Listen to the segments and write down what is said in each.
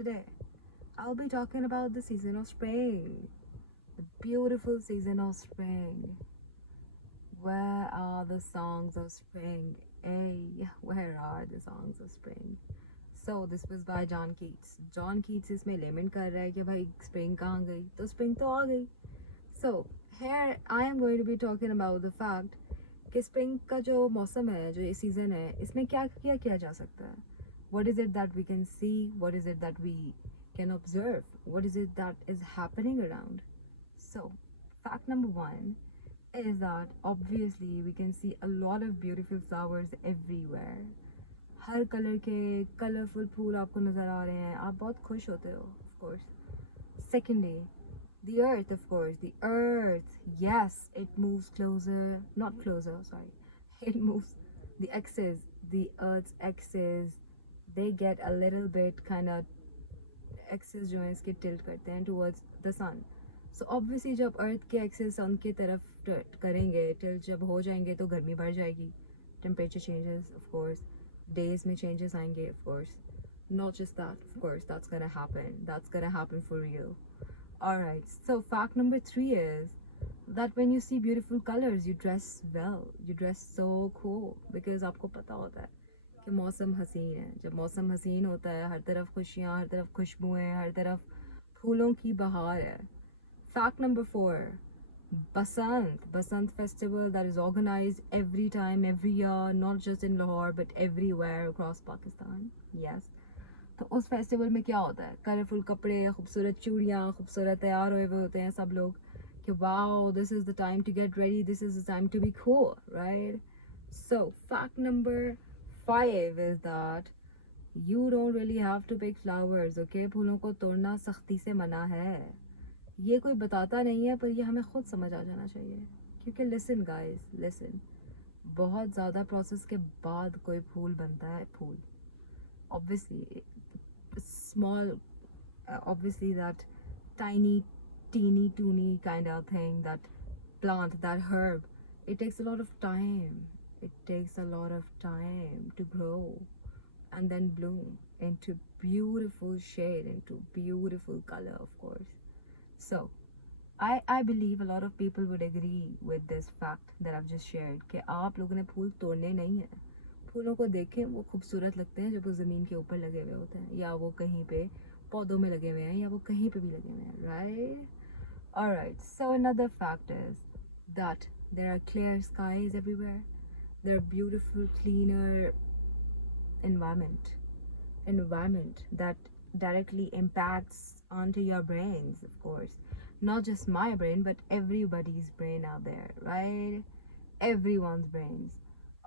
Today, I'll be talking about the season of spring, the beautiful season of spring. Where are the songs of spring? Hey, where are the songs of spring? So this was by John Keats. John Keats इसमें लेमेंट कर रहा है कि भाई spring कहाँ गई? तो spring तो आ गई. So here I am going to be talking about the fact कि spring का जो मौसम है, जो ये season है, इसमें क्या क्या किया जा सकता है? What is it that we can see? What is it that we can observe? What is it that is happening around? So fact number one is that obviously we can see a lot of beautiful flowers everywhere. Her colour के colourful फूल आपको नज़र आ रहे हैं, आप बहुत खुश होते हो, of course. Secondly, the earth, of course, the earth, yes, it moves closer, not closer, sorry, it moves, the axis, the earth's axis, they get a little bit kind of axis जो है इसके tilt करते हैं towards the sun. So obviously जब अर्थ के access सन की तरफ करेंगे, टिल्ट जब हो जाएंगे तो गर्मी बढ़ जाएगी, temperature changes, of course days में चेंजेस आएंगे, of course not just that, of course that's gonna happen for real. All right, so fact number 3 is that when you see beautiful colors you dress well, you dress so cool because आपको पता होता है कि मौसम हसीन है. जब मौसम हसीन होता है, हर तरफ खुशियाँ, हर तरफ खुशबुएं, हर तरफ फूलों की बहार है. Fact number 4, Basant festival that is organized every time, every year, not just in Lahore but everywhere across Pakistan. Yes. तो उस फेस्टिवल में क्या होता है? कलरफुल कपड़े, खूबसूरत चूड़ियाँ, खूबसूरत तैयार हुए हुए होते हैं सब लोग कि wow, this is the time to get ready, this is the time to be cool, right? So fact number 5 is that you don't really have to pick flowers, okay? फूलों को तोड़ना सख्ती से मना है. ये कोई बताता नहीं है, पर ये हमें खुद समझ आ जाना चाहिए, क्योंकि लिसन गाइस, लिसन, बहुत ज़्यादा प्रोसेस के बाद कोई फूल बनता है. फूल obviously small, obviously that tiny teeny toony kind of thing, that plant, that herb, it takes a lot of time, it takes a lot of time to grow and then bloom into beautiful shade, into beautiful color, of course. So I believe a lot of people would agree with this fact that I've just shared कि आप लोगों ने फूल तोड़ने नहीं है. फूलों को देखें, वो खूबसूरत लगते हैं जब वो ज़मीन के ऊपर लगे हुए होते हैं, या वो कहीं पे पौधों में लगे हुए हैं, या वो कहीं पे भी लगे हुए हैं, right? Alright, so another fact is that there are clear skies everywhere. There are beautiful, cleaner environment that directly impacts onto your brains, of course. Not just my brain but everybody's brain out there, right? Everyone's brains.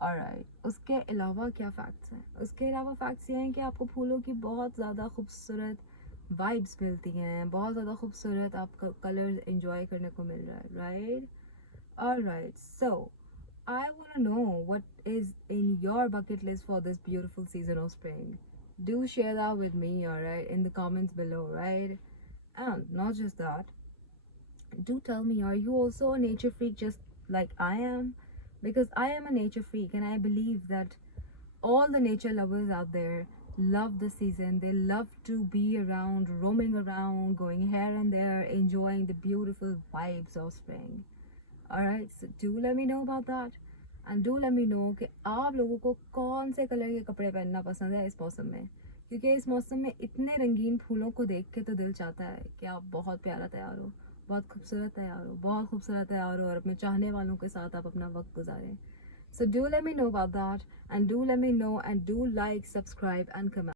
Alright, उसके अलावा क्या facts हैं? उसके अलावा facts ये हैं कि आपको फूलों की बहुत ज़्यादा खूबसूरत वाइब्स मिलती हैं, बहुत ज़्यादा खूबसूरत आपका कलर्स एंजॉय करने को मिल रहा है, right? Alright, so I want to know what is in your bucket list for this beautiful season of spring. Do share that with me, alright, in the comments below, right? And not just that, do tell me, are you also a nature freak just like I am? Because I am a nature freak and I believe that all the nature lovers out there love the season. They love to be around, roaming around, going here and there, enjoying the beautiful vibes of spring. Alright, so do let me know about that. And do let me know कि आप लोगों को कौन से colour के कपड़े पहनना पसंद है इस मौसम में, क्योंकि इस मौसम में इतने रंगीन फूलों को देख के तो दिल चाहता है कि आप बहुत प्यारा तैयार हो, बहुत खूबसूरत तैयार हो, बहुत खूबसूरत तैयार हो और अपने चाहने वालों के साथ आप अपना वक्त गुजारें. So do let me know about that, and do let me know, and do like, subscribe and comment.